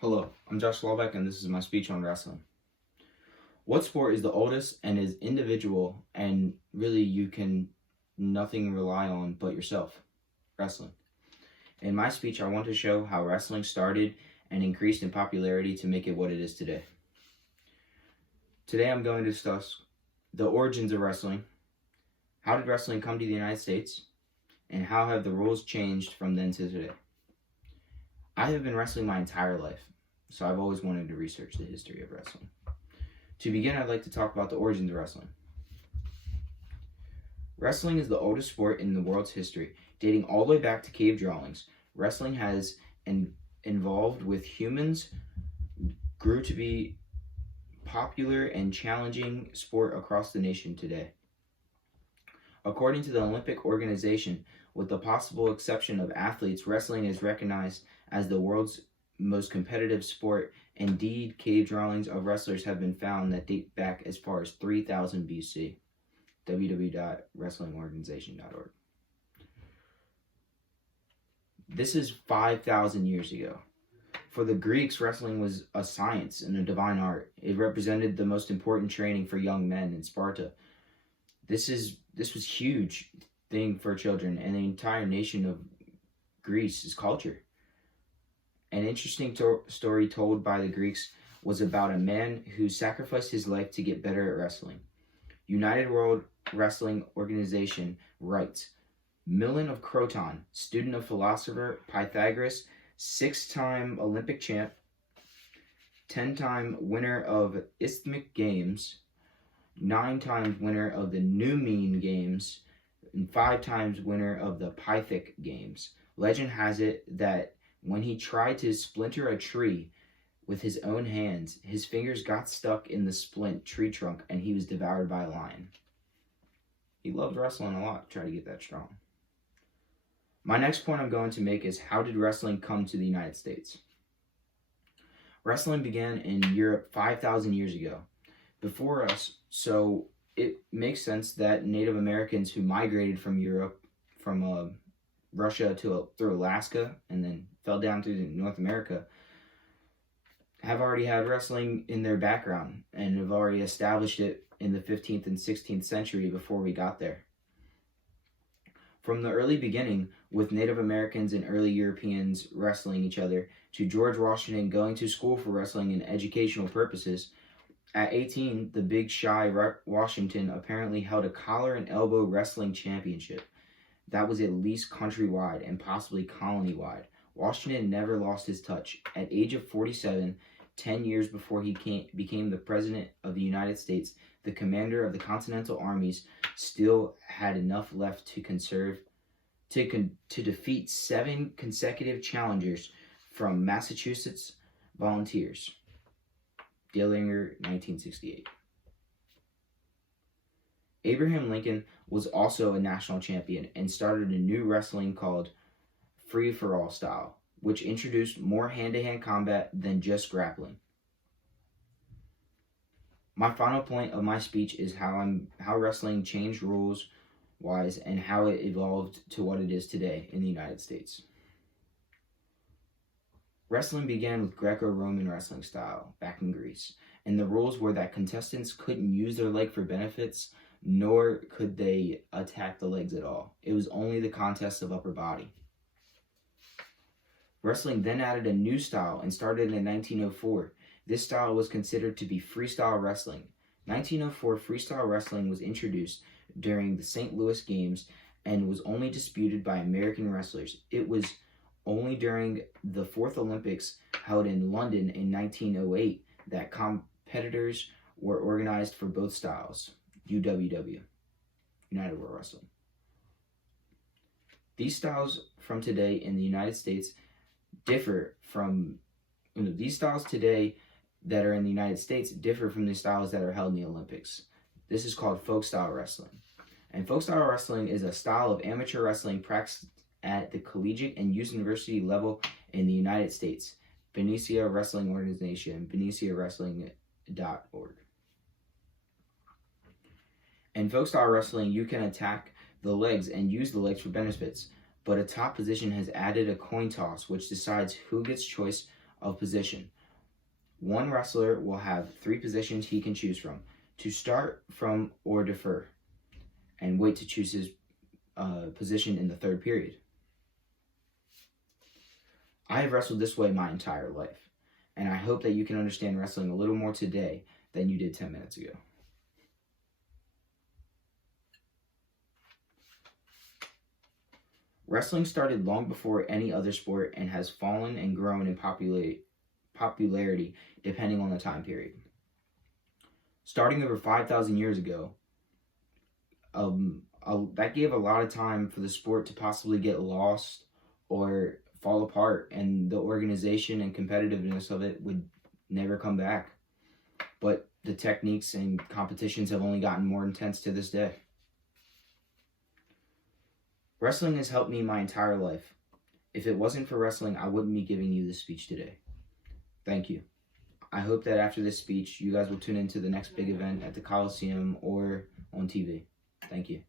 Hello, I'm Josh Laubach, and this is my speech on wrestling. What sport is the oldest and is individual, and really you can nothing rely on but yourself? Wrestling. In my speech, I want to show how wrestling started and increased in popularity to make it what it is today. Today I'm going to discuss the origins of wrestling, how did wrestling come to the United States, and how have the rules changed from then to today. I have been wrestling my entire life, so I've always wanted to research the history of wrestling. To begin, I'd like to talk about the origins of wrestling. Wrestling is the oldest sport in the world's history, dating all the way back to cave dwellings. Wrestling has involved with humans, grew to be popular and challenging sport across the nation today. According to the Olympic Organization, with the possible exception of athletes, wrestling is recognized as the world's most competitive sport. Indeed, cave dwellings of wrestlers have been found that date back as far as 3000 BC. www.wrestlingorganization.org. This is 5,000 years ago. For the Greeks, wrestling was a science and a divine art. It represented the most important training for young men in Sparta. This was huge thing for children and the entire nation of Greece's culture. An interesting story told by the Greeks was about a man who sacrificed his life to get better at wrestling. United World Wrestling Organization writes, Milon of Croton, student of philosopher Pythagoras, 6-time Olympic champ, 10-time winner of Isthmic Games, 9 times winner of the Nemean Games, and 5 times winner of the Pythic Games. Legend has it that when he tried to splinter a tree with his own hands, his fingers got stuck in the splint tree trunk and he was devoured by a lion. He loved wrestling a lot to try to get that strong. My next point I'm going to make is, how did wrestling come to the United States? Wrestling began in Europe 5,000 years ago. Before us, so it makes sense that Native Americans who migrated from Europe, from Russia through Alaska, and then fell down through North America, have already had wrestling in their background and have already established it in the 15th and 16th century before we got there. From the early beginning, with Native Americans and early Europeans wrestling each other, to George Washington going to school for wrestling and educational purposes, at 18, the Big Shy Washington apparently held a collar and elbow wrestling championship. That was at least countrywide and possibly colony-wide. Washington never lost his touch. At age of 47, 10 years before he became the President of the United States, the commander of the Continental Armies still had enough left to defeat 7 consecutive challengers from Massachusetts Volunteers. Dillinger, 1968. Abraham Lincoln was also a national champion and started a new wrestling called free-for-all style, which introduced more hand-to-hand combat than just grappling. My final point of my speech is how wrestling changed rules-wise and how it evolved to what it is today in the United States. Wrestling began with Greco-Roman wrestling style back in Greece, and the rules were that contestants couldn't use their leg for benefits, nor could they attack the legs at all. It was only the contest of upper body. Wrestling then added a new style and started in 1904. This style was considered to be freestyle wrestling. 1904 freestyle wrestling was introduced during the St. Louis Games and was only disputed by American wrestlers. It was only during the 4th Olympics held in London in 1908 that competitors were organized for both styles. UWW, United World Wrestling. These styles from today in the United States differ from, these styles today that are in the United States differ from the styles that are held in the Olympics. This is called folk style wrestling. And folk style wrestling is a style of amateur wrestling practiced at the collegiate and university level in the United States. Benicia Wrestling Organization, BeniciaWrestling.org. In folk style wrestling, you can attack the legs and use the legs for benefits, but a top position has added a coin toss, which decides who gets choice of position. One wrestler will have 3 positions he can choose from: to start, from, or defer, and wait to choose his position in the 3rd period. I have wrestled this way my entire life, and I hope that you can understand wrestling a little more today than you did 10 minutes ago. Wrestling started long before any other sport and has fallen and grown in popularity depending on the time period. Starting over 5,000 years ago, that gave a lot of time for the sport to possibly get lost or fall apart, and the organization and competitiveness of it would never come back. But the techniques and competitions have only gotten more intense to this day. Wrestling has helped me my entire life. If it wasn't for wrestling, I wouldn't be giving you this speech today. Thank you. I hope that after this speech, you guys will tune into the next big event at the Coliseum or on TV. Thank you.